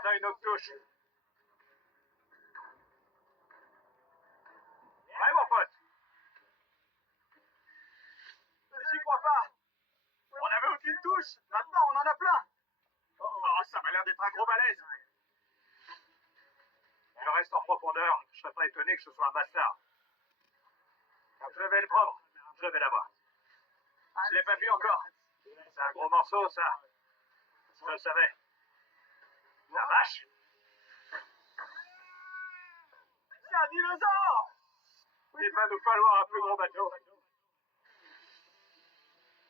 On a une autre touche. Ouais, mon pote. J'y crois pas. On avait aucune touche. Maintenant, on en a plein. Oh, ça m'a l'air d'être un gros balèze. Il reste en profondeur. Je serais pas étonné que ce soit un bastard. Je vais le prendre. Je vais l'avoir. Je l'ai pas vu encore. C'est un gros morceau, ça. Je le savais. La vache. C'est un dinosaure. Il va nous falloir un plus gros bateau.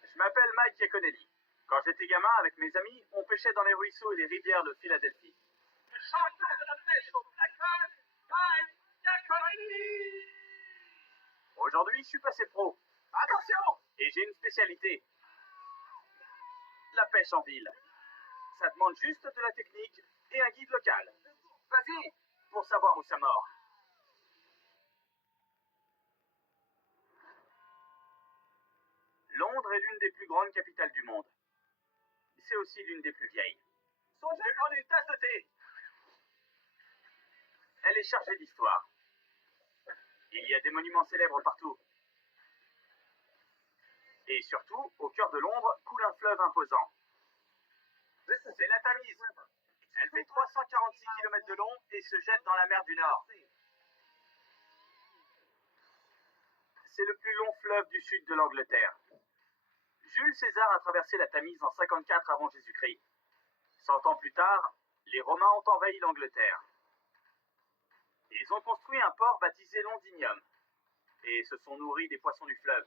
Je m'appelle Mike Iaconelli. Quand j'étais gamin, avec mes amis, on pêchait dans les ruisseaux et les rivières de Philadelphie. Le champion de la pêche au placote, Mike Iaconelli. Aujourd'hui, je suis passé pro. Attention! Et j'ai une spécialité. La pêche en ville. Ça demande juste de la technique et un guide local. Vas-y, pour savoir où ça mord. Londres est l'une des plus grandes capitales du monde. C'est aussi l'une des plus vieilles. Songez de prendre une tasse de thé. Elle est chargée d'histoire. Il y a des monuments célèbres partout. Et surtout, au cœur de Londres, coule un fleuve imposant. C'est la Tamise. Elle fait 346 km de long et se jette dans la mer du Nord. C'est le plus long fleuve du sud de l'Angleterre. Jules César a traversé la Tamise en 54 avant Jésus-Christ. 100 ans plus tard, les Romains ont envahi l'Angleterre. Ils ont construit un port baptisé Londinium et se sont nourris des poissons du fleuve.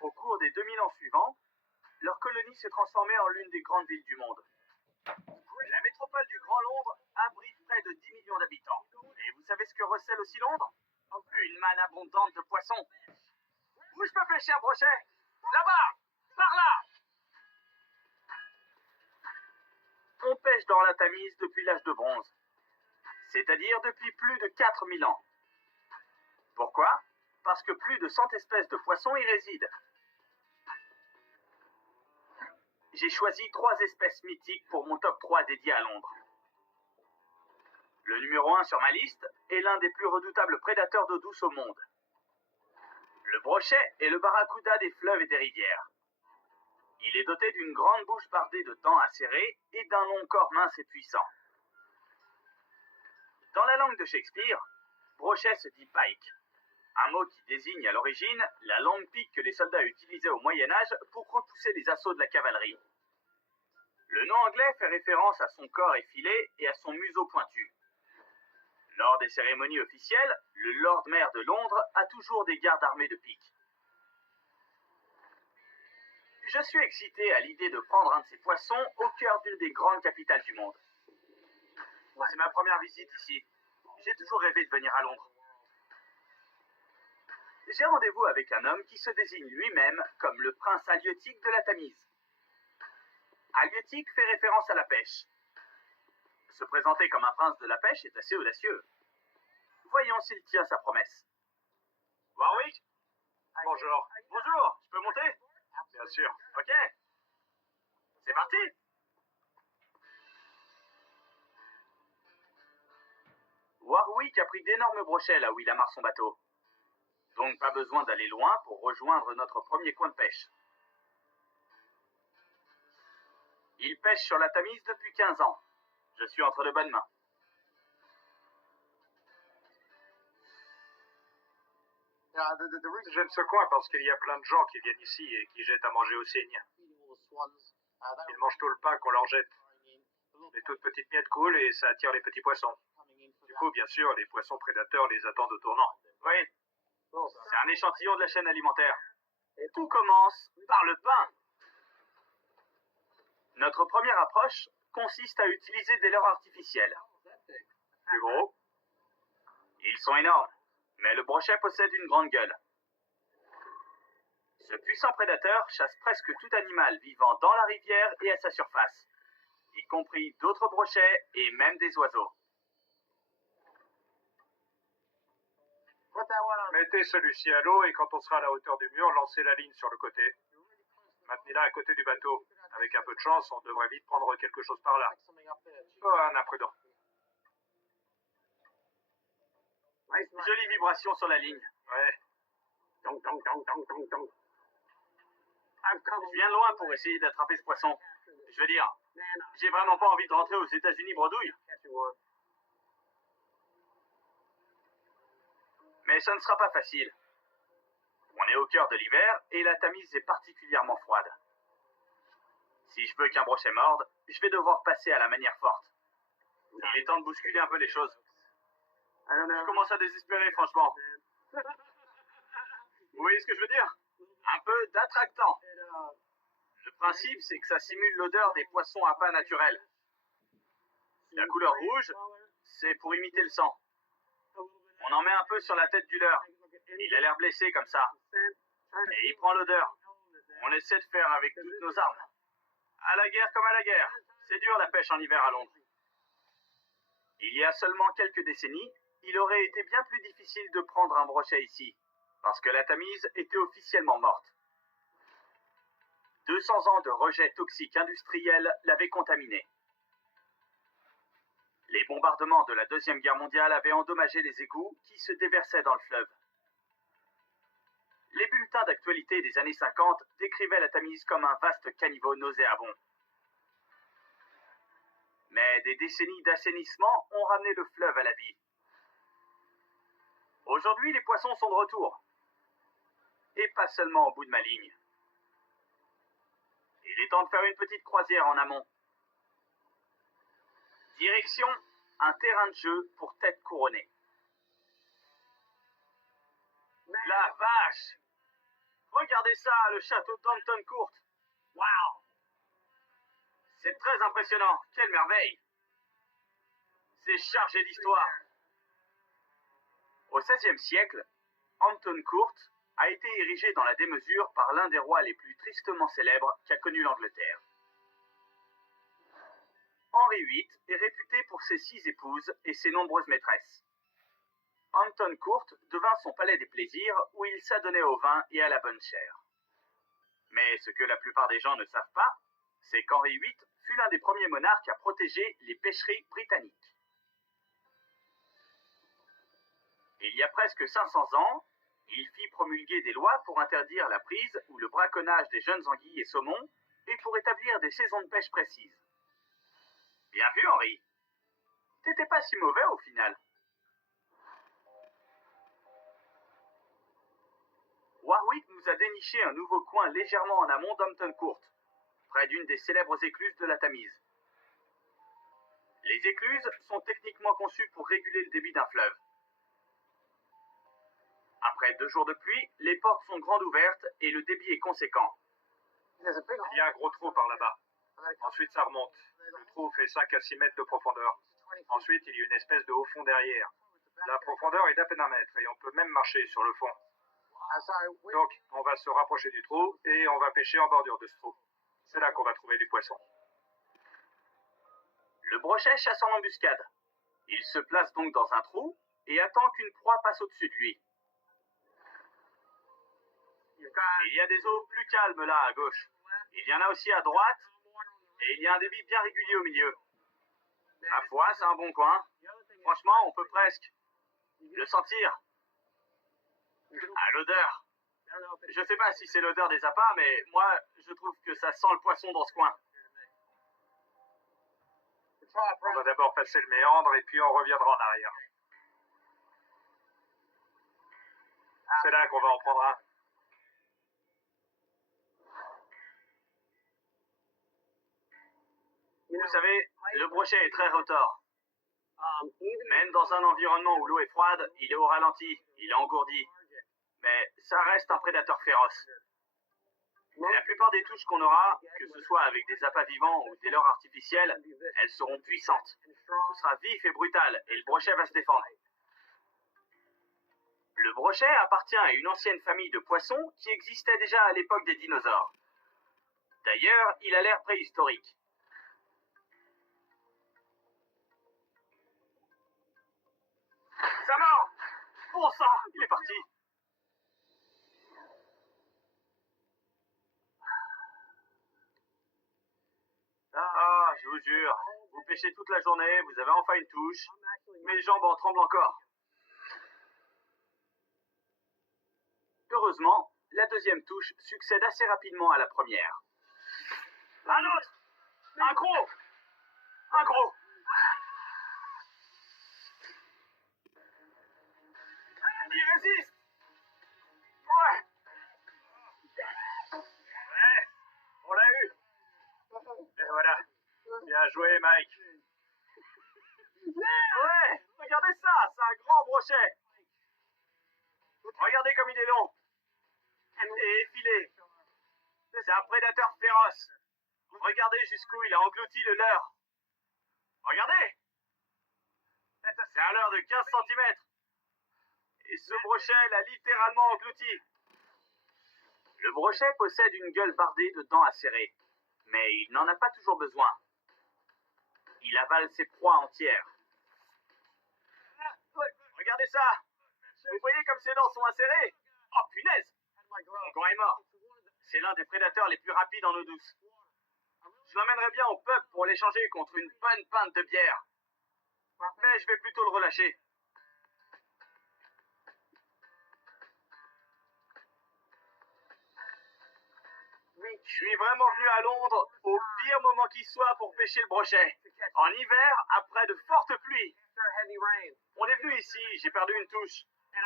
Au cours des 2000 ans suivants, leur colonie s'est transformée en l'une des grandes villes du monde. La métropole du Grand Londres abrite près de 10 millions d'habitants. Et vous savez ce que recèle aussi Londres? Une manne abondante de poissons. Où je peux pêcher un brochet? Là-bas! Par là! On pêche dans la Tamise depuis l'âge de bronze, c'est-à-dire depuis plus de 4000 ans. Pourquoi? Parce que plus de 100 espèces de poissons y résident. J'ai choisi 3 espèces mythiques pour mon top 3 dédié à Londres. Le numéro 1 sur ma liste est l'un des plus redoutables prédateurs d'eau douce au monde. Le brochet est le barracuda des fleuves et des rivières. Il est doté d'une grande bouche bardée de dents acérées et d'un long corps mince et puissant. Dans la langue de Shakespeare, brochet se dit pike, un mot qui désigne à l'origine la longue pique que les soldats utilisaient au Moyen-Âge pour repousser les assauts de la cavalerie. Le nom anglais fait référence à son corps effilé et à son museau pointu. Lors des cérémonies officielles, le Lord Mayor de Londres a toujours des gardes armés de piques. Je suis excité à l'idée de prendre un de ces poissons au cœur d'une des grandes capitales du monde. C'est ma première visite ici. J'ai toujours rêvé de venir à Londres. J'ai rendez-vous avec un homme qui se désigne lui-même comme le prince halieutique de la Tamise. Halieutique fait référence à la pêche. Se présenter comme un prince de la pêche est assez audacieux. Voyons s'il tient sa promesse. Warwick? Bonjour. Bonjour, je peux monter? Bien sûr. Ok. C'est parti. Warwick a pris d'énormes brochets là où il amarre son bateau. Donc pas besoin d'aller loin pour rejoindre notre premier coin de pêche. Il pêche sur la Tamise depuis 15 ans. Je suis entre de bonnes mains. J'aime ce coin parce qu'il y a plein de gens qui viennent ici et qui jettent à manger aux cygnes. Ils mangent tout le pain qu'on leur jette. Les toutes petites miettes coulent et ça attire les petits poissons. Du coup, bien sûr, les poissons prédateurs les attendent au tournant. Oui, c'est un échantillon de la chaîne alimentaire. Et tout commence par le pain. Notre première approche consiste à utiliser des leurres artificiels. Plus gros? Ils sont énormes, mais le brochet possède une grande gueule. Ce puissant prédateur chasse presque tout animal vivant dans la rivière et à sa surface, y compris d'autres brochets et même des oiseaux. Mettez celui-ci à l'eau et quand on sera à la hauteur du mur, lancez la ligne sur le côté. Maintenez-la à côté du bateau. Avec un peu de chance, on devrait vite prendre quelque chose par là. Oh, un imprudent. Jolie vibration sur la ligne. Ouais. Je viens de loin pour essayer d'attraper ce poisson. Je veux dire, j'ai vraiment pas envie de rentrer aux États-Unis bredouille. Mais ça ne sera pas facile. On est au cœur de l'hiver et la Tamise est particulièrement froide. Si je veux qu'un brochet morde, je vais devoir passer à la manière forte. Il est temps de bousculer un peu les choses. Je commence à désespérer, franchement. Vous voyez ce que je veux dire? Un peu d'attractant. Le principe, c'est que ça simule l'odeur des poissons à pas naturels. La couleur rouge, c'est pour imiter le sang. On en met un peu sur la tête du leurre. Il a l'air blessé comme ça. Et il prend l'odeur. On essaie de faire avec toutes nos armes. À la guerre comme à la guerre. C'est dur la pêche en hiver à Londres. Il y a seulement quelques décennies, il aurait été bien plus difficile de prendre un brochet ici, parce que la Tamise était officiellement morte. 200 ans de rejets toxiques industriels l'avaient contaminée. Les bombardements de la Deuxième Guerre mondiale avaient endommagé les égouts qui se déversaient dans le fleuve. Les bulletins d'actualité des années 50 décrivaient la Tamise comme un vaste caniveau nauséabond. Mais des décennies d'assainissement ont ramené le fleuve à la vie. Aujourd'hui, les poissons sont de retour. Et pas seulement au bout de ma ligne. Il est temps de faire une petite croisière en amont. Direction, un terrain de jeu pour tête couronnée. La vache! Regardez ça, le château d'Hampton Court. Waouh! C'est très impressionnant. Quelle merveille! C'est chargé d'histoire. Au XVIe siècle, Hampton Court a été érigé dans la démesure par l'un des rois les plus tristement célèbres qu'a connu l'Angleterre. Henri VIII est réputé pour ses 6 épouses et ses nombreuses maîtresses. Hampton Court devint son palais des plaisirs où il s'adonnait au vin et à la bonne chère. Mais ce que la plupart des gens ne savent pas, c'est qu'Henri VIII fut l'un des premiers monarques à protéger les pêcheries britanniques. Il y a presque 500 ans, il fit promulguer des lois pour interdire la prise ou le braconnage des jeunes anguilles et saumons et pour établir des saisons de pêche précises. Bien vu, Henri. T'étais pas si mauvais au final. Warwick nous a déniché un nouveau coin légèrement en amont d'Hampton Court, près d'une des célèbres écluses de la Tamise. Les écluses sont techniquement conçues pour réguler le débit d'un fleuve. Après 2 jours de pluie, les portes sont grandes ouvertes et le débit est conséquent. Il y a un gros trou par là-bas. Ensuite, ça remonte. Le trou fait 5 à 6 mètres de profondeur. Ensuite, il y a une espèce de haut fond derrière. La profondeur est d'à peine 1 mètre et on peut même marcher sur le fond. Donc, on va se rapprocher du trou et on va pêcher en bordure de ce trou. C'est là qu'on va trouver du poisson. Le brochet chasse en embuscade. Il se place donc dans un trou et attend qu'une proie passe au-dessus de lui. Il y a des eaux plus calmes là à gauche. Il y en a aussi à droite et il y a un débit bien régulier au milieu. Ma foi, c'est un bon coin. Franchement, on peut presque le sentir. À l'odeur. Je sais pas si c'est l'odeur des appâts, mais moi, je trouve que ça sent le poisson dans ce coin. On va d'abord passer le méandre et puis on reviendra en arrière. C'est là qu'on va en prendre un. Vous savez, le brochet est très retors. Même dans un environnement où l'eau est froide, il est au ralenti, il est engourdi. Mais ça reste un prédateur féroce. Et la plupart des touches qu'on aura, que ce soit avec des appâts vivants ou des leurres artificielles, elles seront puissantes. Ce sera vif et brutal, et le brochet va se défendre. Le brochet appartient à une ancienne famille de poissons qui existait déjà à l'époque des dinosaures. D'ailleurs, il a l'air préhistorique. Ça mord! Bon sang, il est parti! Ah, je vous jure, vous pêchez toute la journée, vous avez enfin une touche. Mes jambes en tremblent encore. Heureusement, la deuxième touche succède assez rapidement à la première. Un autre! Un gros! Un gros! Il résiste! Ouais! Ouais, on l'a eu. Et voilà. Bien joué, Mike. Ouais! Regardez ça! C'est un grand brochet! Regardez comme il est long! Et effilé! C'est un prédateur féroce! Regardez jusqu'où il a englouti le leurre! Regardez! C'est un leurre de 15 cm! Et ce brochet l'a littéralement englouti! Le brochet possède une gueule bardée de dents acérées, mais il n'en a pas toujours besoin. Il avale ses proies entières. Regardez ça! Vous voyez comme ses dents sont acérées? Oh punaise! Mon gant est mort. C'est l'un des prédateurs les plus rapides en eau douce. Je l'emmènerai bien au pub pour l'échanger contre une bonne pinte de bière. Mais je vais plutôt le relâcher. Je suis vraiment venu à Londres au pire moment qui soit pour pêcher le brochet. En hiver, après de fortes pluies. On est venu ici, j'ai perdu une touche.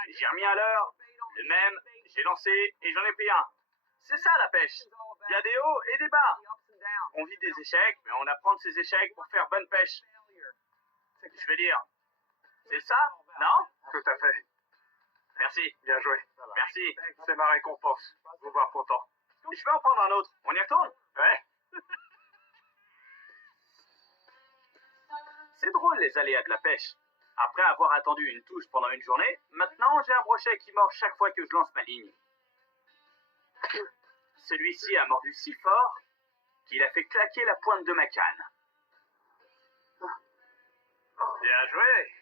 J'ai remis à l'heure, le même, j'ai lancé et j'en ai pris un. C'est ça la pêche. Il y a des hauts et des bas. On vit des échecs, mais on apprend de ces échecs pour faire bonne pêche. Je veux dire, c'est ça, non? Tout à fait. Merci. Bien joué. Merci. C'est ma récompense. Vous voir content. Je vais en prendre un autre. On y retourne? Ouais. C'est drôle les aléas de la pêche. Après avoir attendu une touche pendant une journée, maintenant j'ai un brochet qui mord chaque fois que je lance ma ligne. Celui-ci a mordu si fort qu'il a fait claquer la pointe de ma canne. Bien joué.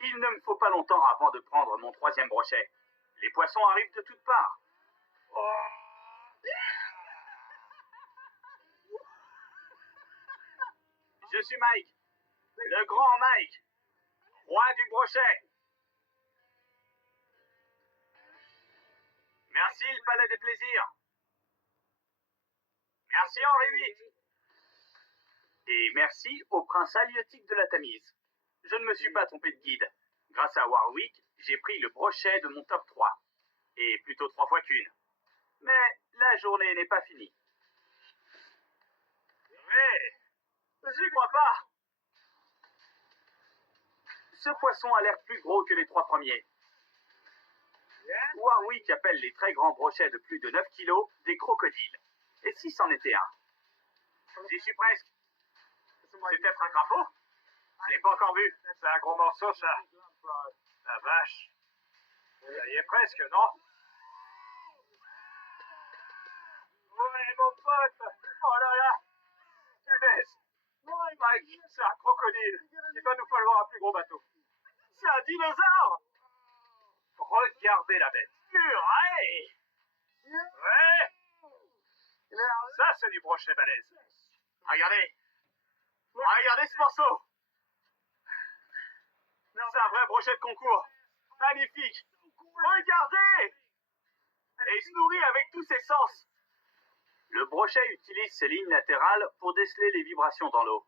Il ne me faut pas longtemps avant de prendre mon troisième brochet. Les poissons arrivent de toutes parts. Je suis Mike, le grand Mike, roi du brochet. Merci le Palais des Plaisirs. Merci Henri VIII. Et merci au prince halieutique de la Tamise. Je ne me suis pas trompé de guide. Grâce à Warwick, j'ai pris le brochet de mon top 3. Et plutôt 3 fois qu'une. Mais la journée n'est pas finie. Mais j'y crois pas. Ce poisson a l'air plus gros que les 3 premiers. Warwick appelle les très grands brochets de plus de 9 kilos des crocodiles. Et si c'en était un? J'y suis presque. C'est peut-être un crapaud? Je l'ai pas encore vu. C'est un gros morceau, ça. La vache. Ça y est presque, non? Ouais, mon pote. Oh là là. Punaise. Mike, c'est un crocodile. Il va nous falloir un plus gros bateau. C'est un dinosaure! Regardez la bête. Purée! Ouais. Ça, c'est du brochet balèze. Regardez! Regardez ce morceau! C'est un vrai brochet de concours. Magnifique! Regardez! Et il se nourrit avec tous ses sens. Le brochet utilise ses lignes latérales pour déceler les vibrations dans l'eau.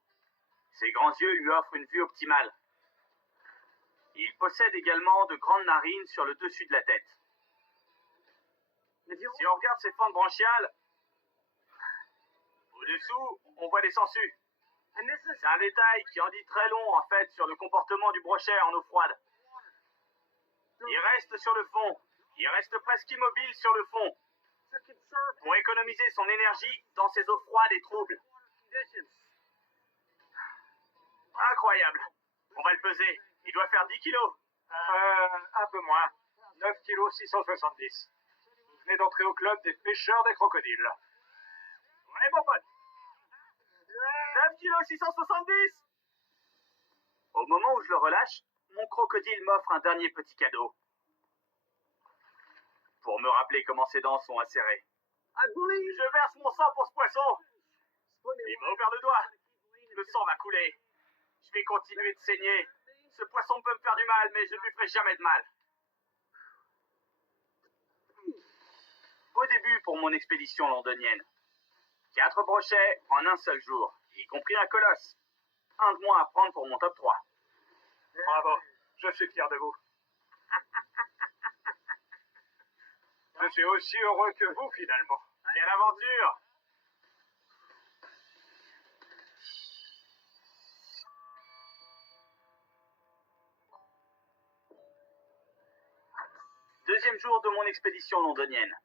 Ses grands yeux lui offrent une vue optimale. Il possède également de grandes narines sur le dessus de la tête. Si on regarde ses fentes branchiales, au-dessous, on voit des sangsues. C'est un détail qui en dit très long en fait sur le comportement du brochet en eau froide. Il reste sur le fond. Il reste presque immobile sur le fond pour économiser son énergie dans ces eaux froides et troubles. Incroyable. On va le peser. Il doit faire 10 kilos. Un peu moins. 9 kg 670. Vous venez d'entrer au club des pêcheurs des crocodiles. Ouais, mon pote. 9 kg 670. Au moment où je le relâche, mon crocodile m'offre un dernier petit cadeau. Pour me rappeler comment ses dents sont acérées. Je verse mon sang pour ce poisson. Il m'a ouvert le doigt. Le sang va couler. Je vais continuer de saigner. Ce poisson peut me faire du mal, mais je ne lui ferai jamais de mal. mon expédition londonienne. 4 brochets en un seul jour, y compris un colosse. Un de moins à prendre pour mon top 3. Bravo, je suis fier de vous. Je suis aussi heureux que vous, finalement. Quelle aventure! Deuxième jour de mon expédition londonienne.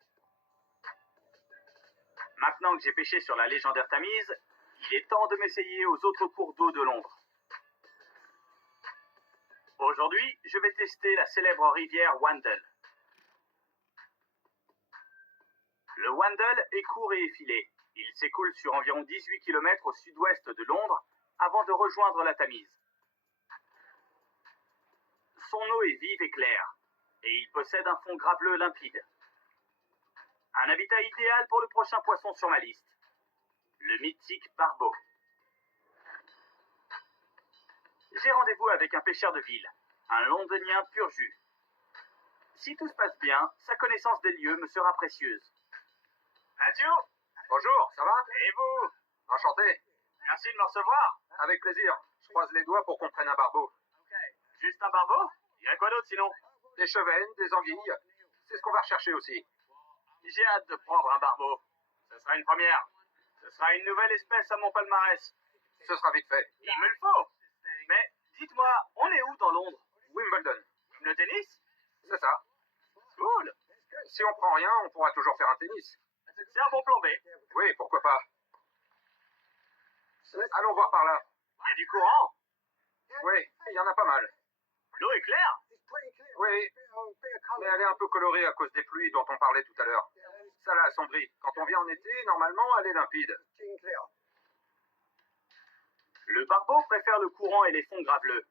Maintenant que j'ai pêché sur la légendaire Tamise, il est temps de m'essayer aux autres cours d'eau de Londres. Aujourd'hui, je vais tester la célèbre rivière Wandle. Le Wandle est court et effilé. Il s'écoule sur environ 18 km au sud-ouest de Londres avant de rejoindre la Tamise. Son eau est vive et claire, et il possède un fond graveleux limpide. Un habitat idéal pour le prochain poisson sur ma liste, le mythique barbeau. J'ai rendez-vous avec un pêcheur de ville, un londonien pur jus. Si tout se passe bien, sa connaissance des lieux me sera précieuse. Mathieu, bonjour, ça va? Et vous? Enchanté. Merci de me recevoir. Avec plaisir. Je croise les doigts pour qu'on prenne un barbeau. Juste un barbeau? Il y a quoi d'autre sinon? Des chevennes, des anguilles. C'est ce qu'on va rechercher aussi. J'ai hâte de prendre un barbeau. Ce sera une première. Ce sera une nouvelle espèce à mon palmarès. Ce sera vite fait. Il me le faut. Mais dites-moi, on est où dans Londres? Wimbledon. Le tennis? C'est ça. Cool. Si on prend rien, on pourra toujours faire un tennis. C'est un bon plan B. Oui, pourquoi pas. Allons voir par là. Il y a du courant. Oui, il y en a pas mal. L'eau est claire. Oui, mais elle est un peu colorée à cause des pluies dont on parlait tout à l'heure. Ça l'a assombrie. Quand on vient en été, normalement, elle est limpide. Le barbeau préfère le courant et les fonds graveleux.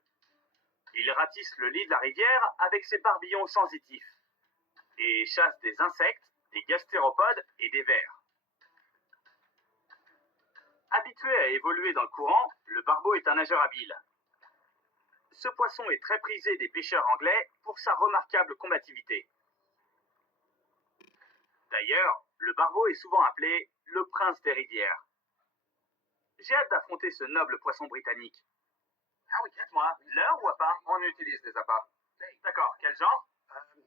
Il ratisse le lit de la rivière avec ses barbillons sensitifs et chasse des insectes, des gastéropodes et des vers. Habitué à évoluer dans le courant, le barbeau est un nageur habile. Ce poisson est très prisé des pêcheurs anglais pour sa remarquable combativité. D'ailleurs, le barbeau est souvent appelé le prince des rivières. J'ai hâte d'affronter ce noble poisson britannique. Ah oui, dites-moi, l'heure ou appât? On utilise des appâts. D'accord, quel genre?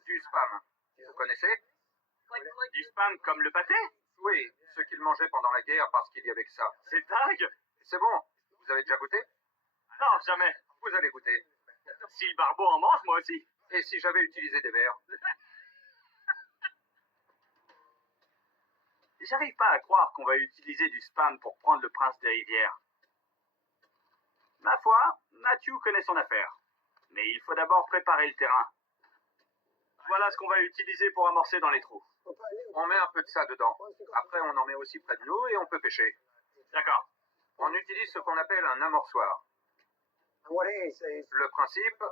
Du spam. Vous connaissez? Du spam comme le pâté? Oui, ceux qu'ils mangeaient pendant la guerre parce qu'il y avait que ça. C'est dingue! C'est bon. Vous avez déjà goûté? Non, jamais. Vous allez goûter. Si le barbeau en mange, moi aussi. Et si j'avais utilisé des vers? J'arrive pas à croire qu'on va utiliser du spam pour prendre le prince des rivières. Ma foi, Matthew connaît son affaire. Mais il faut d'abord préparer le terrain. Voilà ce qu'on va utiliser pour amorcer dans les trous. On met un peu de ça dedans. Après, on en met aussi près de nous et on peut pêcher. D'accord. On utilise ce qu'on appelle un amorçoir. Le principe,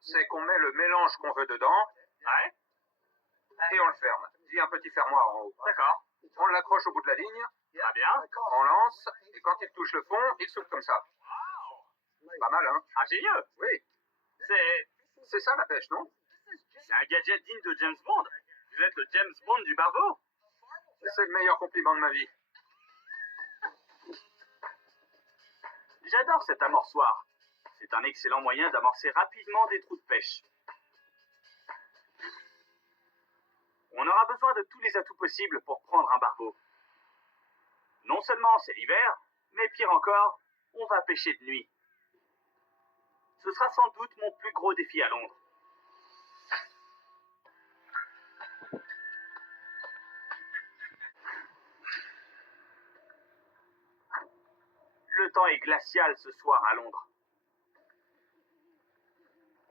c'est qu'on met le mélange qu'on veut dedans Ouais? et on le ferme. Il y a un petit fermoir en haut. D'accord. On l'accroche au bout de la ligne, Très bien. on lance, et quand il touche le fond, il souffle comme ça. Pas mal, hein? Ingénieux. Oui, c'est ça la pêche, non? C'est un gadget digne de James Bond. Vous êtes le James Bond du barbeau. C'est le meilleur compliment de ma vie. J'adore cet amorçoir. C'est un excellent moyen d'amorcer rapidement des trous de pêche. On aura besoin de tous les atouts possibles pour prendre un barbeau. Non seulement c'est l'hiver, mais pire encore, on va pêcher de nuit. Ce sera sans doute mon plus gros défi à Londres. Le temps est glacial ce soir à Londres.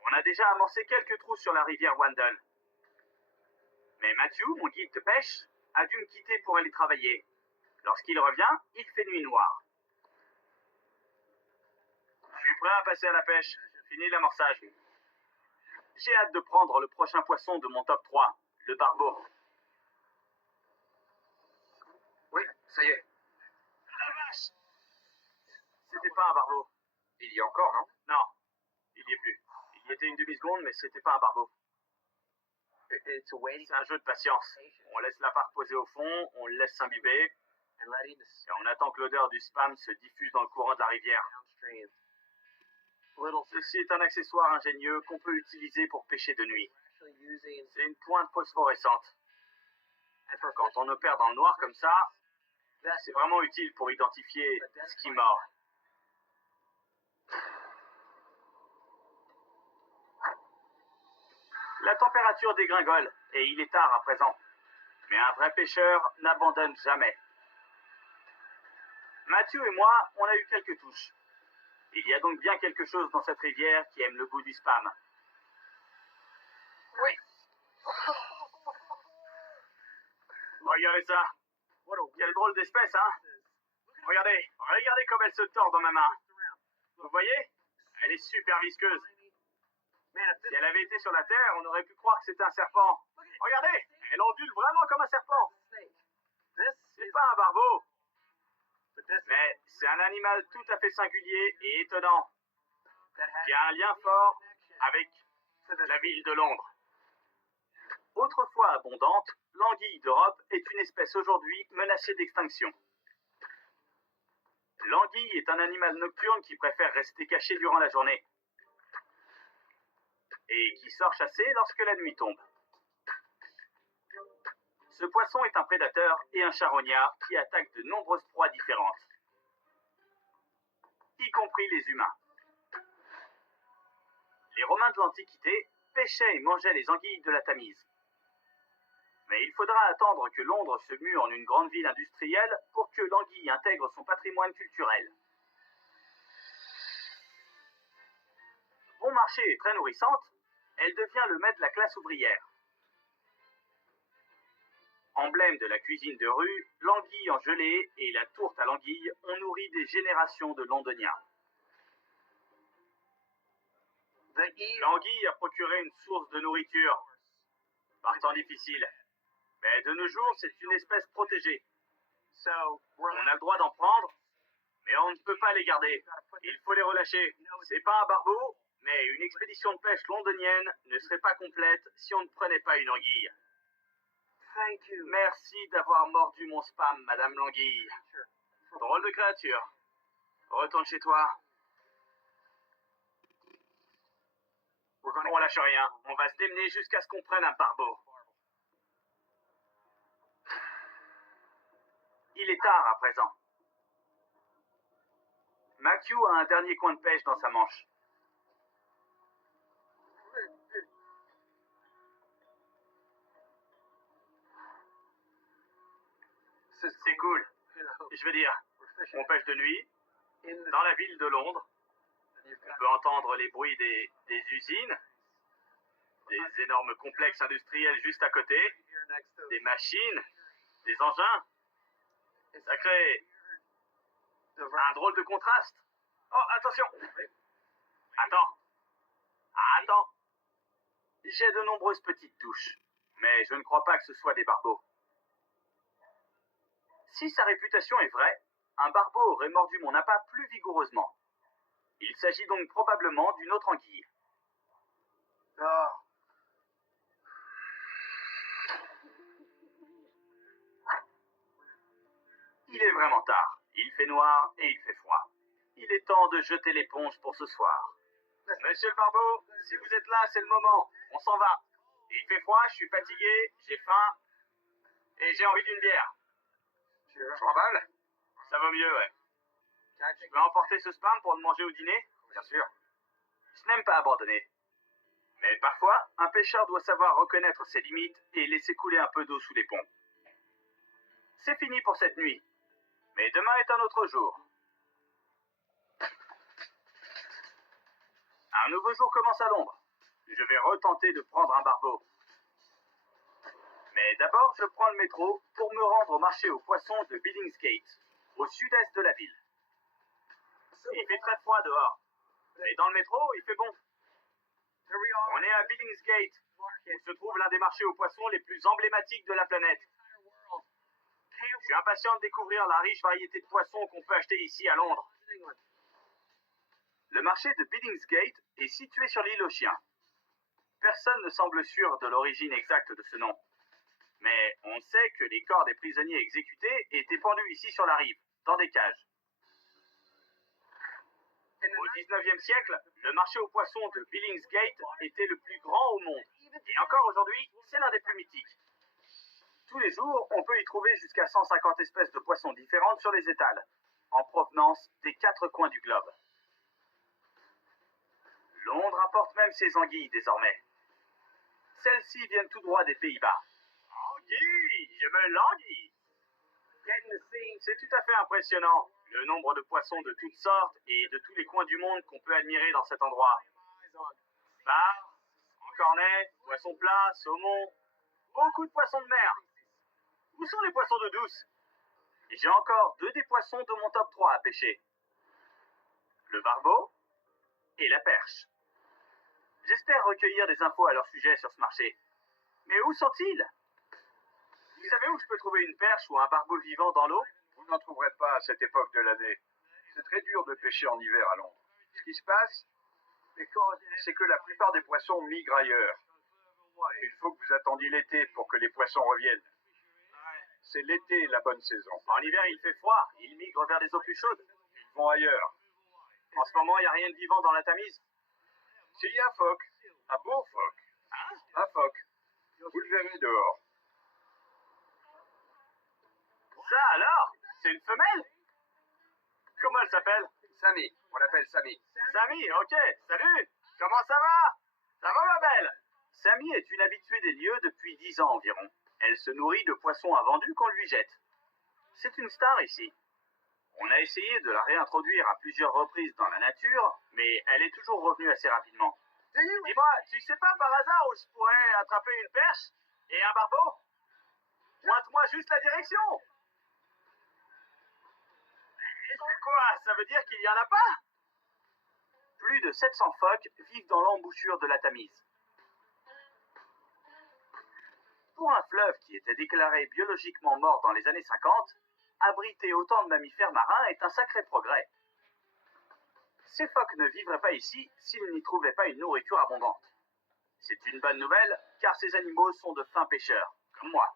On a déjà amorcé quelques trous sur la rivière Wandle. Mais Matthew, mon guide de pêche, a dû me quitter pour aller travailler. Lorsqu'il revient, il fait nuit noire. Je suis prêt à passer à la pêche. Fini l'amorçage. J'ai hâte de prendre le prochain poisson de mon top 3, le barbeau. Oui, ça y est. La vache! C'était pas un barbeau. Il y a encore, non? Non, il y est plus. Il y était une demi-seconde, mais c'était pas un barbeau. C'est un jeu de patience. On laisse la part poser au fond, on le laisse s'imbiber, et on attend que l'odeur du spam se diffuse dans le courant de la rivière. Ceci est un accessoire ingénieux qu'on peut utiliser pour pêcher de nuit. C'est une pointe phosphorescente. Quand on opère dans le noir comme ça, c'est vraiment utile pour identifier ce qui mord. La température dégringole et il est tard à présent. Mais un vrai pêcheur n'abandonne jamais. Mathieu et moi, on a eu quelques touches. Il y a donc bien quelque chose dans cette rivière qui aime le goût du spam. Oui. Regardez ça. Quelle drôle d'espèce, hein? Regardez comme elle se tord dans ma main. Vous voyez? Elle est super visqueuse. Si elle avait été sur la terre, on aurait pu croire que c'était un serpent. Regardez, elle ondule vraiment comme un serpent. C'est pas un barbeau. Mais c'est un animal tout à fait singulier et étonnant, qui a un lien fort avec la ville de Londres. Autrefois abondante, l'anguille d'Europe est une espèce aujourd'hui menacée d'extinction. L'anguille est un animal nocturne qui préfère rester caché durant la journée et qui sort chasser lorsque la nuit tombe. Ce poisson est un prédateur et un charognard qui attaque de nombreuses proies différentes, y compris les humains. Les Romains de l'Antiquité pêchaient et mangeaient les anguilles de la Tamise. Mais il faudra attendre que Londres se mue en une grande ville industrielle pour que l'anguille intègre son patrimoine culturel. Bon marché et très nourrissante, elle devient le mets de la classe ouvrière. Emblème de la cuisine de rue, l'anguille en gelée et la tourte à l'anguille ont nourri des générations de Londoniens. L'anguille a procuré une source de nourriture par temps difficile. Mais de nos jours, c'est une espèce protégée. On a le droit d'en prendre, mais on ne peut pas les garder. Il faut les relâcher. C'est pas un barbeau, mais une expédition de pêche londonienne ne serait pas complète si on ne prenait pas une anguille. Merci d'avoir mordu mon spam, Madame l'anguille. Drôle de créature. Retourne chez toi. On lâche rien. On va se démener jusqu'à ce qu'on prenne un barbeau. Il est tard à présent. Matthew a un dernier coin de pêche dans sa manche. C'est cool. Je veux dire, on pêche de nuit, dans la ville de Londres. On peut entendre les bruits des usines, des énormes complexes industriels juste à côté, des machines, des engins. Ça crée un drôle de contraste. Oh, attention! Attends. J'ai de nombreuses petites touches, mais je ne crois pas que ce soit des barbeaux. Si sa réputation est vraie, un barbeau aurait mordu mon appât plus vigoureusement. Il s'agit donc probablement d'une autre anguille. Il est vraiment tard. Il fait noir et il fait froid. Il est temps de jeter l'éponge pour ce soir. Monsieur le barbeau, si vous êtes là, c'est le moment. On s'en va. Il fait froid, je suis fatigué, j'ai faim et j'ai envie d'une bière. Je m'emballe? Ça vaut mieux, ouais. Je peux emporter ce spam pour le manger au dîner? Bien sûr. Je n'aime pas abandonner. Mais parfois, un pêcheur doit savoir reconnaître ses limites et laisser couler un peu d'eau sous les ponts. C'est fini pour cette nuit. Mais demain est un autre jour. Un nouveau jour commence à Londres. Je vais retenter de prendre un barbeau. Mais d'abord, je prends le métro pour me rendre au marché aux poissons de Billingsgate, au sud-est de la ville. Il fait très froid dehors. Et dans le métro, il fait bon. On est à Billingsgate, où se trouve l'un des marchés aux poissons les plus emblématiques de la planète. Je suis impatient de découvrir la riche variété de poissons qu'on peut acheter ici à Londres. Le marché de Billingsgate est situé sur l'île aux chiens. Personne ne semble sûr de l'origine exacte de ce nom. Mais on sait que les corps des prisonniers exécutés étaient pendus ici sur la rive, dans des cages. Au XIXe siècle, le marché aux poissons de Billingsgate était le plus grand au monde. Et encore aujourd'hui, c'est l'un des plus mythiques. Tous les jours, on peut y trouver jusqu'à 150 espèces de poissons différentes sur les étals, en provenance des 4 coins du globe. Londres importe même ses anguilles désormais. Celles-ci viennent tout droit des Pays-Bas. Anguille, je me languis. C'est tout à fait impressionnant, le nombre de poissons de toutes sortes et de tous les coins du monde qu'on peut admirer dans cet endroit. Bar, cornet, poissons plats, saumon, beaucoup de poissons de mer. Où sont les poissons d'eau douce? J'ai encore 2 des poissons de mon top 3 à pêcher. Le barbeau et la perche. J'espère recueillir des infos à leur sujet sur ce marché. Mais où sont-ils? Vous savez où je peux trouver une perche ou un barbeau vivant dans l'eau? Vous n'en trouverez pas à cette époque de l'année. C'est très dur de pêcher en hiver à Londres. Ce qui se passe, c'est que la plupart des poissons migrent ailleurs. Il faut que vous attendiez l'été pour que les poissons reviennent. C'est l'été la bonne saison. En hiver, il fait froid. Ils migrent vers des eaux plus chaudes. Ils vont ailleurs. En ce moment, il n'y a rien de vivant dans la Tamise. S'il y a un phoque, un beau phoque, un phoque, vous le verrez dehors. Ça alors? C'est une femelle? Comment elle s'appelle? Sammy, on l'appelle Sammy. Sammy, ok, salut! Comment ça va? Ça va ma belle? Sammy est une habituée des lieux depuis 10 ans environ. Elle se nourrit de poissons invendus qu'on lui jette. C'est une star ici. On a essayé de la réintroduire à plusieurs reprises dans la nature, mais elle est toujours revenue assez rapidement. Dis-moi, tu sais pas par hasard où je pourrais attraper une perche et un barbeau? Pointe-moi juste la direction. Quoi? Ça veut dire qu'il y en a pas? Plus de 700 phoques vivent dans l'embouchure de la Tamise. Pour un fleuve qui était déclaré biologiquement mort dans les années 50, abriter autant de mammifères marins est un sacré progrès. Ces phoques ne vivraient pas ici s'ils n'y trouvaient pas une nourriture abondante. C'est une bonne nouvelle, car ces animaux sont de fins pêcheurs, comme moi.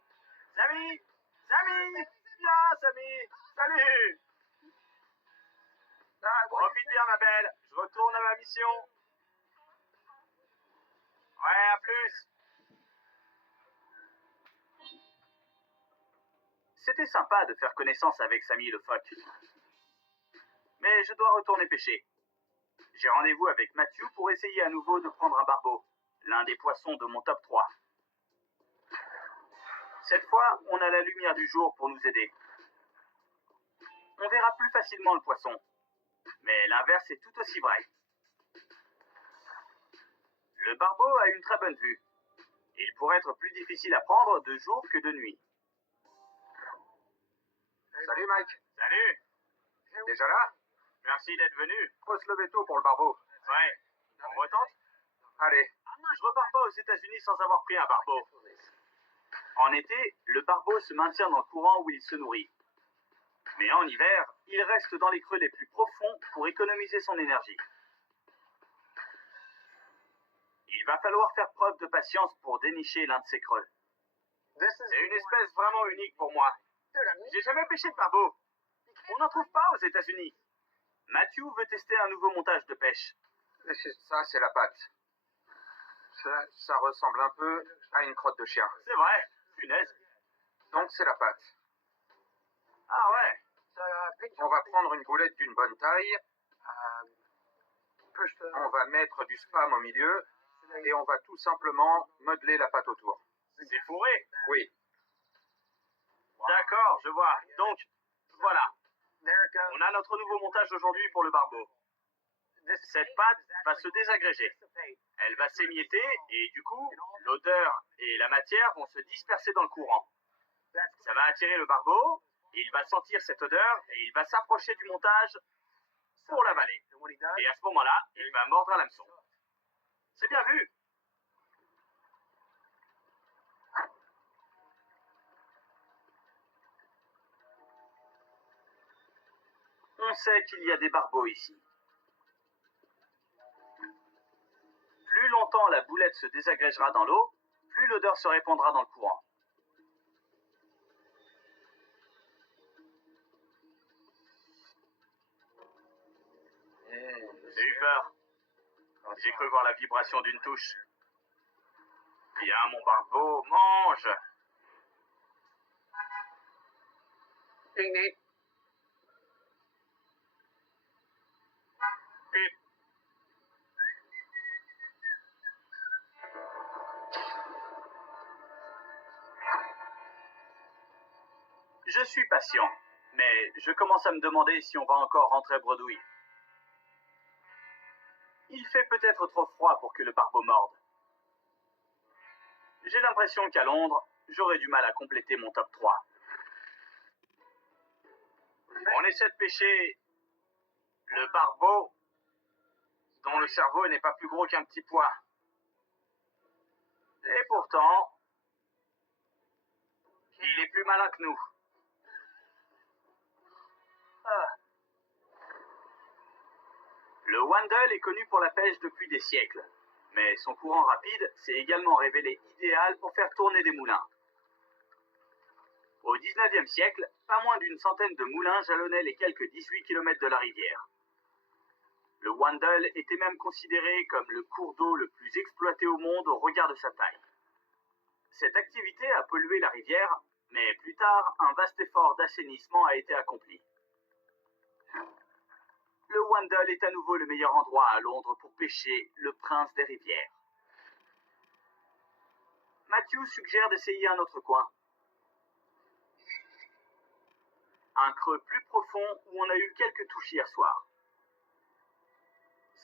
Sammy! Sammy! Viens, Sammy! Salut! Profite bien, ma belle. Je retourne à ma mission. Ouais, à plus. C'était sympa de faire connaissance avec Sammy le phoque. Mais je dois retourner pêcher. J'ai rendez-vous avec Matthew pour essayer à nouveau de prendre un barbeau, l'un des poissons de mon top 3. Cette fois, on a la lumière du jour pour nous aider. On verra plus facilement le poisson. Mais l'inverse est tout aussi vrai. Le barbeau a une très bonne vue. Il pourrait être plus difficile à prendre de jour que de nuit. Salut Mike. Salut! Déjà là? Merci d'être venu. Faut se lever tôt pour le barbeau. Ouais. On retente? Allez. Je repars pas aux États-Unis sans avoir pris un barbeau. En été, le barbeau se maintient dans le courant où il se nourrit. Mais en hiver, il reste dans les creux les plus profonds pour économiser son énergie. Il va falloir faire preuve de patience pour dénicher l'un de ces creux. C'est une espèce vraiment unique pour moi. J'ai jamais pêché de barbeau. On n'en trouve pas aux États-Unis. Matthew veut tester un nouveau montage de pêche. Ça, c'est la patte. Ça ressemble un peu à une crotte de chien. C'est vrai, punaise. Donc, c'est la patte. Ah ouais. On va prendre une boulette d'une bonne taille. On va mettre du spam au milieu. Et on va tout simplement modeler la pâte autour. C'est fourré. Oui. D'accord, je vois. Donc, voilà. On a notre nouveau montage aujourd'hui pour le barbeau. Cette pâte va se désagréger. Elle va s'émietter et du coup, l'odeur et la matière vont se disperser dans le courant. Ça va attirer le barbeau, il va sentir cette odeur et il va s'approcher du montage pour l'avaler. Et à ce moment-là, il va mordre à l'hameçon. C'est bien vu. On sait qu'il y a des barbeaux ici. Plus longtemps longtemps la boulette se désagrégera dans l'eau, plus l'odeur se répandra dans le courant. J'ai eu peur. J'ai cru voir la vibration d'une touche. Viens, mon barbeau, mange! Je suis patient, mais je commence à me demander si on va encore rentrer bredouille. Il fait peut-être trop froid pour que le barbeau morde. J'ai l'impression qu'à Londres, j'aurai du mal à compléter mon top 3. On essaie de pêcher le barbeau dont le cerveau n'est pas plus gros qu'un petit pois. Et pourtant, il est plus malin que nous. Le Wandle est connu pour la pêche depuis des siècles, mais son courant rapide s'est également révélé idéal pour faire tourner des moulins. Au XIXe siècle, pas moins d'une centaine de moulins jalonnaient les quelques 18 km de la rivière. Le Wandle était même considéré comme le cours d'eau le plus exploité au monde au regard de sa taille. Cette activité a pollué la rivière, mais plus tard, un vaste effort d'assainissement a été accompli. Le Wandle est à nouveau le meilleur endroit à Londres pour pêcher le prince des rivières. Matthew suggère d'essayer un autre coin. Un creux plus profond où on a eu quelques touches hier soir.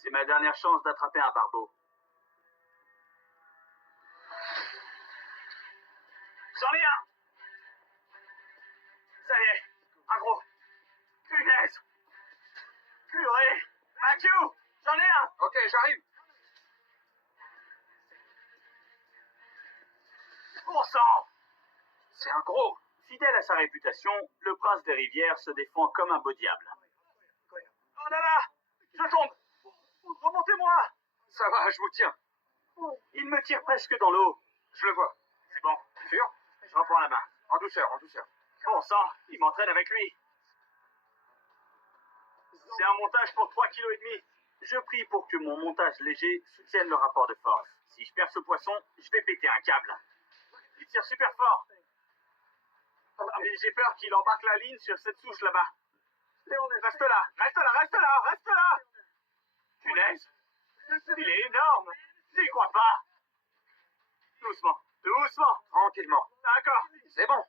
C'est ma dernière chance d'attraper un barbeau. J'en ai un! Ça y est, un gros. Punaise! Purée! Matthew! J'en ai un! Ok, j'arrive. Bon sang! C'est un gros! Fidèle à sa réputation, le prince des rivières se défend comme un beau diable. Oh là là! Je tombe! Remontez-moi! Ça va, je vous tiens. Il me tire presque dans l'eau. Je le vois. C'est bon. Sûr? Je reprends la main. En douceur, en douceur. Bon sang, il m'entraîne avec lui. C'est un montage pour 3,5 kg. Je prie pour que mon montage léger soutienne le rapport de force. Si je perds ce poisson, je vais péter un câble. Il tire super fort. Mais j'ai peur qu'il embarque la ligne sur cette souche là-bas. Reste là, reste là, reste là, reste là. Punaise, il est énorme. J'y crois pas. Doucement, doucement. Tranquillement. D'accord. C'est bon.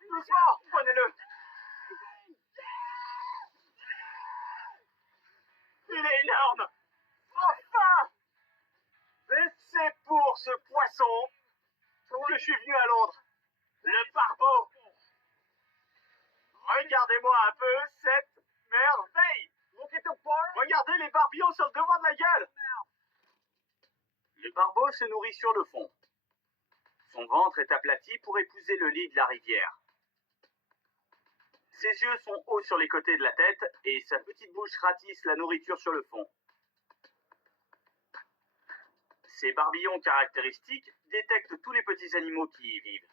Doucement, prenez-le. Il est énorme. Enfin! C'est pour ce poisson que je suis venu à Londres. Le barbeau. Regardez-moi un peu cette merveille. Regardez les barbillons sur le devant de la gueule. Le barbeau se nourrit sur le fond. Son ventre est aplati pour épouser le lit de la rivière. Ses yeux sont hauts sur les côtés de la tête et sa petite bouche ratisse la nourriture sur le fond. Ses barbillons caractéristiques détectent tous les petits animaux qui y vivent.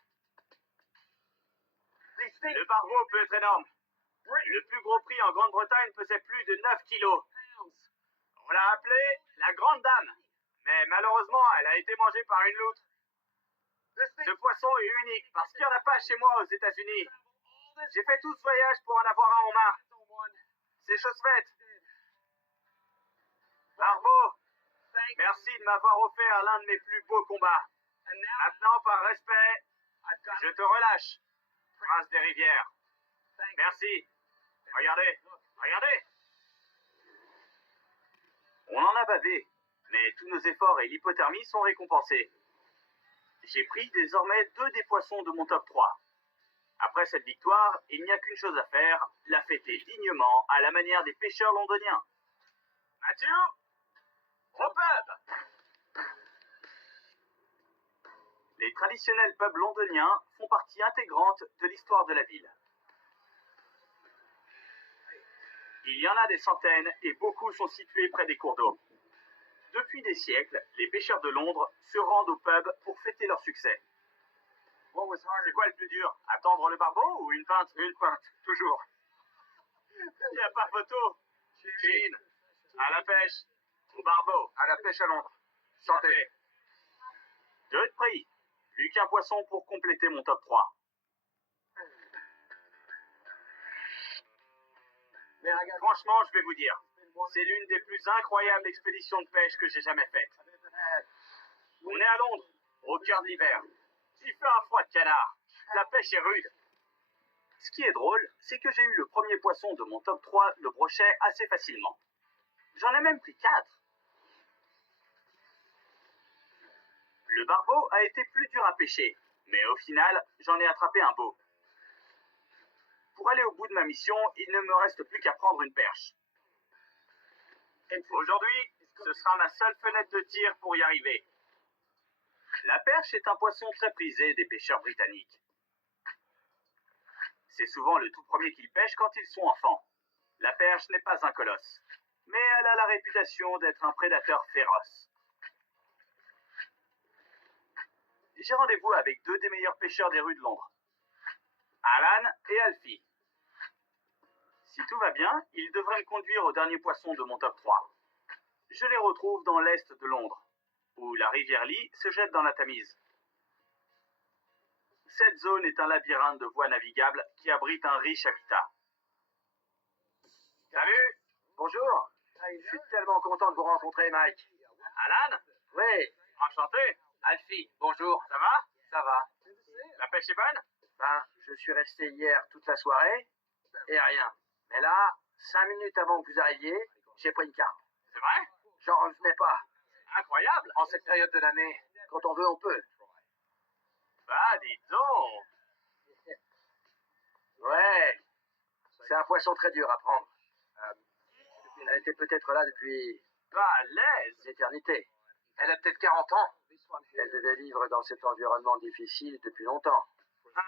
Le barbeau peut être énorme. Le plus gros prix en Grande-Bretagne pesait plus de 9 kilos. On l'a appelée la Grande Dame, mais malheureusement, elle a été mangée par une loutre. Ce poisson est unique parce qu'il n'y en a pas chez moi aux États-Unis. J'ai fait tout ce voyage pour en avoir un en main. C'est chose faite. Barbeau, merci de m'avoir offert l'un de mes plus beaux combats. Maintenant, par respect, je te relâche, prince des rivières. Merci. Regardez, regardez. On en a bavé, mais tous nos efforts et l'hypothermie sont récompensés. J'ai pris désormais 2 des poissons de mon top 3. Après cette victoire, il n'y a qu'une chose à faire, la fêter dignement à la manière des pêcheurs londoniens. Matthew, au pub! Les traditionnels pubs londoniens font partie intégrante de l'histoire de la ville. Il y en a des centaines et beaucoup sont situés près des cours d'eau. Depuis des siècles, les pêcheurs de Londres se rendent au pub pour fêter leur succès. C'est quoi le plus dur? Attendre le barbeau ou une pinte? Une pinte, toujours. Il n'y a pas photo. Chine, à la pêche, au barbeau. À la pêche à Londres. Santé. Deux de prix. Plus qu'un poisson pour compléter mon top 3. Franchement, je vais vous dire, c'est l'une des plus incroyables expéditions de pêche que j'ai jamais faites. On est à Londres, au cœur de l'hiver. Il fait un froid de canard. La pêche est rude. Ce qui est drôle, c'est que j'ai eu le premier poisson de mon top 3, le brochet, assez facilement. J'en ai même pris 4. Le barbeau a été plus dur à pêcher, mais au final, j'en ai attrapé un beau. Pour aller au bout de ma mission, il ne me reste plus qu'à prendre une perche. Aujourd'hui, ce sera ma seule fenêtre de tir pour y arriver. La perche est un poisson très prisé des pêcheurs britanniques. C'est souvent le tout premier qu'ils pêchent quand ils sont enfants. La perche n'est pas un colosse, mais elle a la réputation d'être un prédateur féroce. J'ai rendez-vous avec deux des meilleurs pêcheurs des rues de Londres, Alan et Alfie. Si tout va bien, ils devraient me conduire au dernier poisson de mon top 3. Je les retrouve dans l'est de Londres, où la rivière Lee se jette dans la Tamise. Cette zone est un labyrinthe de voies navigables qui abrite un riche habitat. Salut! Bonjour. Je suis tellement content de vous rencontrer, Mike. Alan? Oui. Enchanté! Alfie, bonjour. Ça va? Ça va? La pêche est bonne? Ben, je suis resté hier toute la soirée et rien. Mais là, 5 minutes avant que vous arriviez, j'ai pris une carpe. C'est vrai? J'en revenais pas. Incroyable! En cette période de l'année, quand on veut, on peut. Bah, dis donc! Ouais. C'est un poisson très dur à prendre. Elle était peut-être là depuis Balèze! l'éternité. Elle a peut-être 40 ans. Elle devait vivre dans cet environnement difficile depuis longtemps.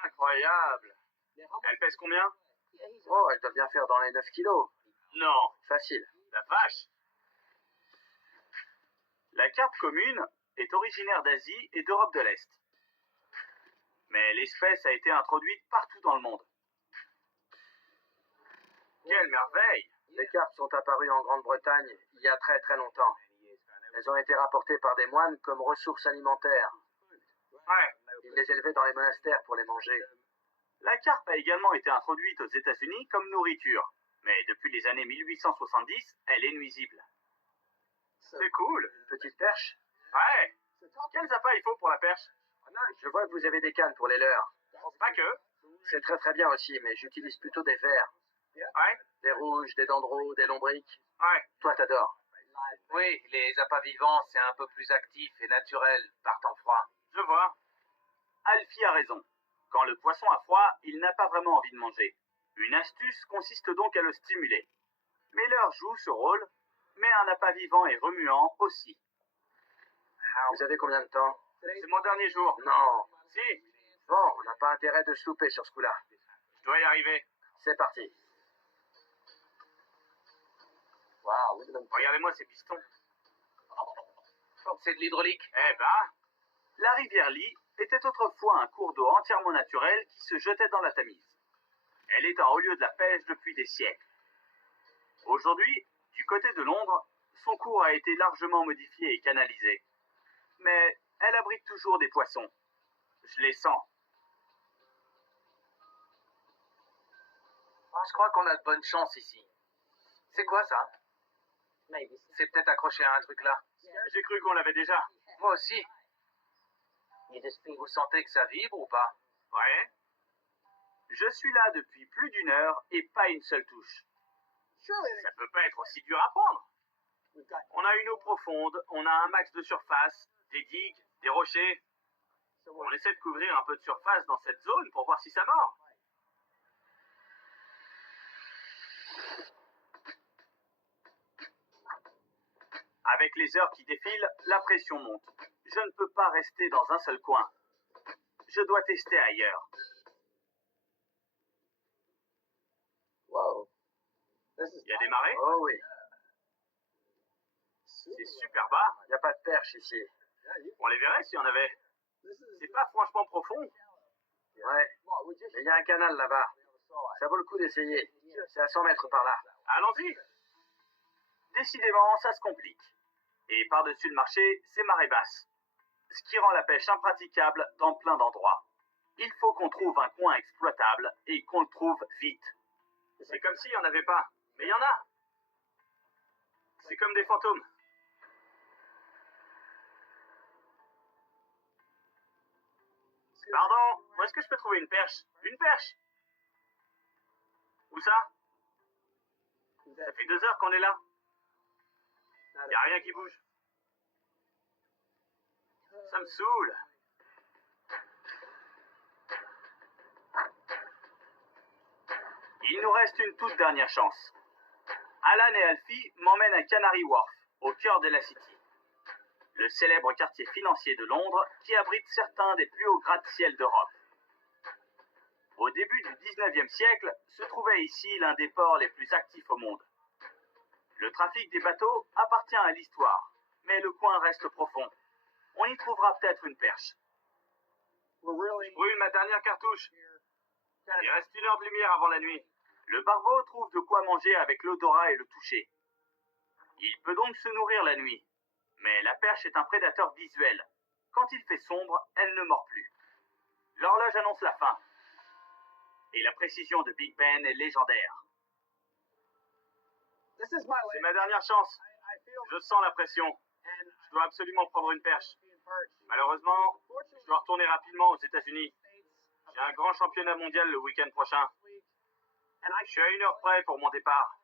Incroyable! Elle pèse combien? Oh, elle doit bien faire dans les 9 kilos. Non! Facile. La vache! La carpe commune est originaire d'Asie et d'Europe de l'Est. Mais l'espèce a été introduite partout dans le monde. Quelle merveille! Les carpes sont apparues en Grande-Bretagne il y a très très longtemps. Elles ont été rapportées par des moines comme ressources alimentaires. Ouais. Ils les élevaient dans les monastères pour les manger. La carpe a également été introduite aux États-Unis comme nourriture. Mais depuis les années 1870, elle est nuisible. C'est cool! Une petite perche? Ouais! Quels appâts il faut pour la perche? Je vois que vous avez des cannes pour les leurres. Pas que. C'est très très bien aussi, mais j'utilise plutôt des verres. Ouais? Des rouges, des dendros, des lombriques. Ouais. Toi, t'adores. Oui, les appâts vivants, c'est un peu plus actif et naturel par temps froid. Je vois. Alfie a raison. Quand le poisson a froid, il n'a pas vraiment envie de manger. Une astuce consiste donc à le stimuler. Mais l'heure joue ce rôle, mais un appât vivant et remuant aussi. Vous avez combien de temps? C'est mon dernier jour. Non. Si, Bon, on n'a pas intérêt de se louper sur ce coup-là. je dois y arriver. C'est parti. Regardez-moi ces pistons. C'est de l'hydraulique. Eh ben, la rivière Lee était autrefois un cours d'eau entièrement naturel qui se jetait dans la Tamise. Elle est un haut lieu de la pêche depuis des siècles. Aujourd'hui, du côté de Londres, son cours a été largement modifié et canalisé. Mais elle abrite toujours des poissons. Je les sens. Je crois qu'on a de bonnes chances ici. C'est quoi ça? C'est peut-être accroché à un truc là. J'ai cru qu'on l'avait déjà. Moi aussi. Vous sentez que ça vibre ou pas? Ouais. Je suis là depuis plus d'une heure et pas une seule touche. Ça peut pas être aussi dur à prendre. On a une eau profonde, on a un max de surface, des digues, des rochers. On essaie de couvrir un peu de surface dans cette zone pour voir si ça mord. Avec les heures qui défilent, la pression monte. Je ne peux pas rester dans un seul coin. Je dois tester ailleurs. Wow. Il y a des marées? Oh oui. C'est super bas. Il n'y a pas de perche ici. On les verrait s'il y en avait. C'est pas franchement profond. Ouais, mais il y a un canal là-bas. Ça vaut le coup d'essayer. C'est à 100 mètres par là. Allons-y. Décidément, ça se complique. Et par-dessus le marché, c'est marée basse. Ce qui rend la pêche impraticable dans plein d'endroits. Il faut qu'on trouve un coin exploitable et qu'on le trouve vite. C'est comme s'il n'y en avait pas. Mais il y en a. C'est comme des fantômes. Pardon, où est-ce que je peux trouver une perche? Une perche? Où ça? Ça fait 2 heures qu'on est là. Y a rien qui bouge. Ça me saoule. Il nous reste une toute dernière chance. Alan et Alfie m'emmènent à Canary Wharf, au cœur de la City. Le célèbre quartier financier de Londres qui abrite certains des plus hauts gratte-ciel d'Europe. Au début du 19e siècle, se trouvait ici l'un des ports les plus actifs au monde. Le trafic des bateaux appartient à l'histoire, mais le coin reste profond. On y trouvera peut-être une perche. Je brûle ma dernière cartouche. Il reste 1 heure de lumière avant la nuit. Le barbeau trouve de quoi manger avec l'odorat et le toucher. Il peut donc se nourrir la nuit. Mais la perche est un prédateur visuel. Quand il fait sombre, elle ne mord plus. L'horloge annonce la fin. Et la précision de Big Ben est légendaire. C'est ma dernière chance. Je sens la pression. Je dois absolument prendre une perche. Malheureusement, je dois retourner rapidement aux États-Unis. J'ai un grand championnat mondial le week-end prochain. Je suis à 1 heure près pour mon départ.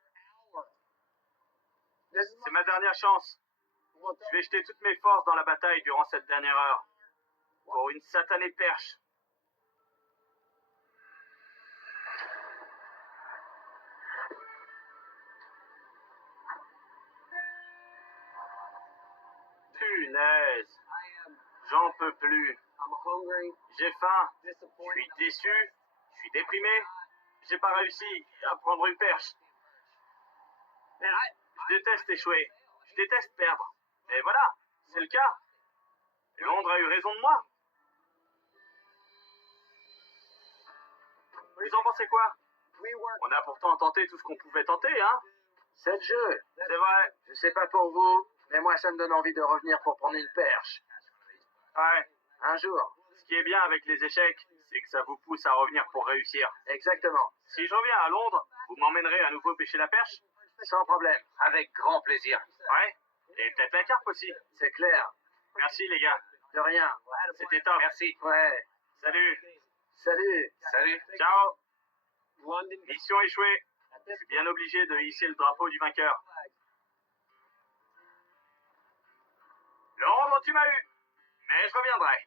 C'est ma dernière chance. Je vais jeter toutes mes forces dans la bataille durant cette dernière heure. Pour une satanée perche. Punaise. J'en peux plus. J'ai faim. Je suis déçu. Je suis déprimé. J'ai pas réussi à prendre une perche. Je déteste échouer. Je déteste perdre. Et voilà, c'est le cas. Londres a eu raison de moi. Vous en pensez quoi? On a pourtant tenté tout ce qu'on pouvait tenter, hein? C'est le jeu. C'est vrai. Je sais pas pour vous, mais moi ça me donne envie de revenir pour prendre une perche. Ouais. Un jour. Ce qui est bien avec les échecs, c'est que ça vous pousse à revenir pour réussir. Exactement. Si je reviens à Londres, vous m'emmènerez à nouveau pêcher la perche? Sans problème. Avec grand plaisir. Ouais. Et peut-être la carpe aussi. C'est clair. Merci les gars. De rien. C'était top. Merci. Ouais. Salut. Salut. Salut. Ciao. Mission échouée. Je suis bien obligé de hisser le drapeau du vainqueur. Londres, tu m'as eu. Mais je reviendrai.